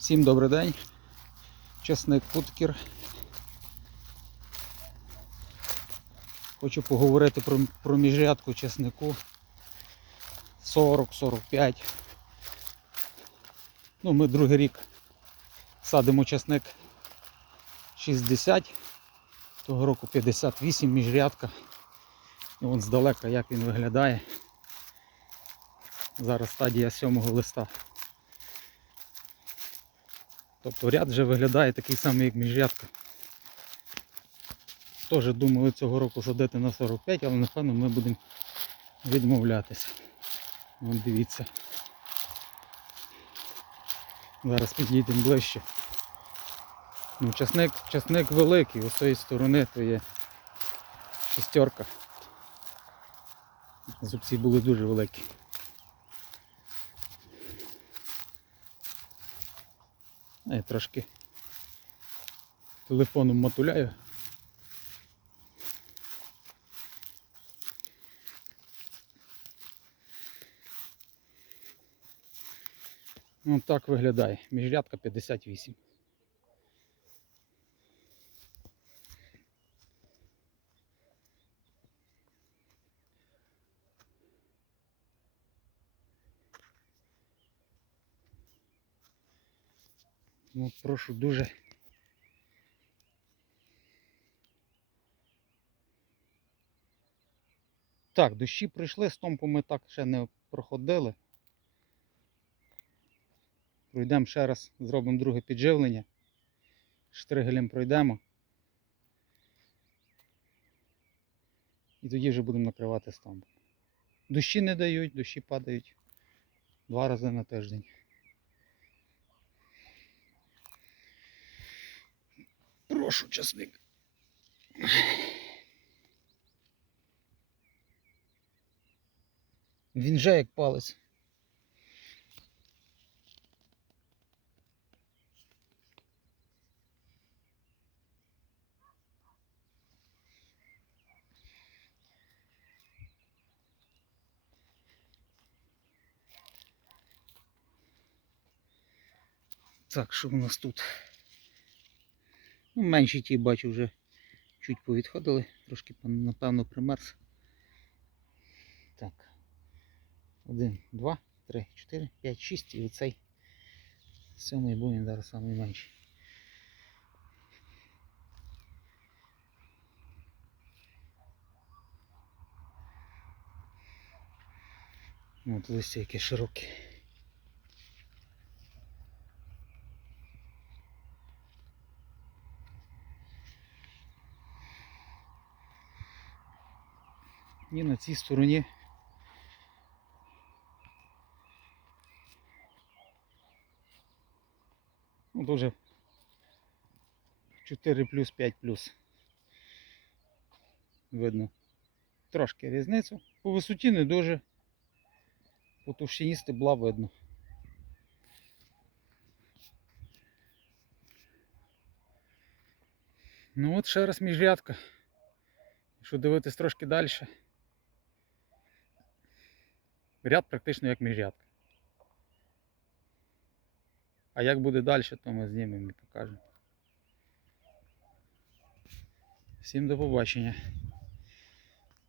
Всім добрий день. Чесник Путкір. Хочу поговорити про, про міжрядку чеснику 40-45. Ну, ми другий рік садимо чесник 60, того року 58 міжрядка. І вон здалека як він виглядає. Зараз стадія сьомого листа. Тобто ряд вже виглядає такий самий, як міжрядка. Теж думали цього року садити на 45, але напевно ми будемо відмовлятися. Вон дивіться. Зараз підійдемо ближче. Ну, часник, часник великий, з цієї сторони то є шістерка. Зубці були дуже великі. Я трошки телефоном мотуляю. Ну так виглядає. Міжрядка 58. Ну, прошу дуже. Так, дощі прийшли, стомпу ми так ще не проходили. Пройдемо ще раз, зробимо друге підживлення. Штригелем пройдемо. І тоді вже будемо накривати стомп. Дощі не дають, дощі падають два рази на тиждень. Прошу, часник. Він же як палець. Так, що у нас тут? Ну, менші ті бачу вже чуть повідходили, трошки напевно примерз. Так. Один, два, три, чотири, п'ять, шість і оцей сьомий був він зараз найменший. От листя яке широке. І на цій стороні ну, дуже 4 плюс 5 плюс. Видно трошки різницю. По висоті не дуже. По товщині стебла видно. Ну от ще раз міжрядка. Якщо дивитись трошки далі. Ряд практично як міжрядка. А як буде далі, то ми знімемо і покажемо. Всім до побачення.